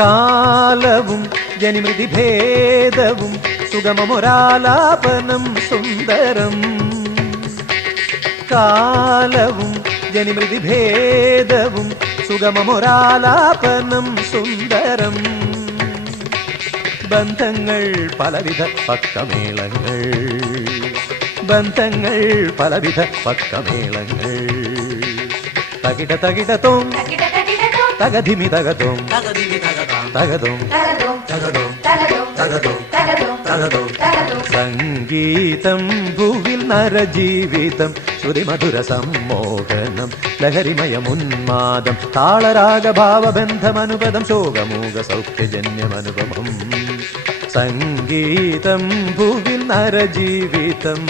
കാലവും ജനിമൃതി ഭേദവും സുഗമമൊരാലാപനം സുന്ദരം. കാലവും ജനിമൃതി ഭേദവും സുഗമമൊരാലാപനം സുന്ദരം. ബന്ധങ്ങൾ പലവിധ പക്കമേളങ്ങൾ, ബന്ധങ്ങൾ പലവിധ പക്കമേളങ്ങൾ. തകിട തകിടത്തോം തകധിമി തകതോം തകതോം തകതോം. സംഗീതം ഭൂവിൽ നരജീവിതം ശ്രുതിമധുര സമ്മോഹനം ലഹരിമയമുന്മാദം താളരാഗഭാവബന്ധമനുപദം ശോകമൂക സൗഖ്യജന്യമനുപമം. സംഗീതം ഭൂവിൽ നരജീവിതം.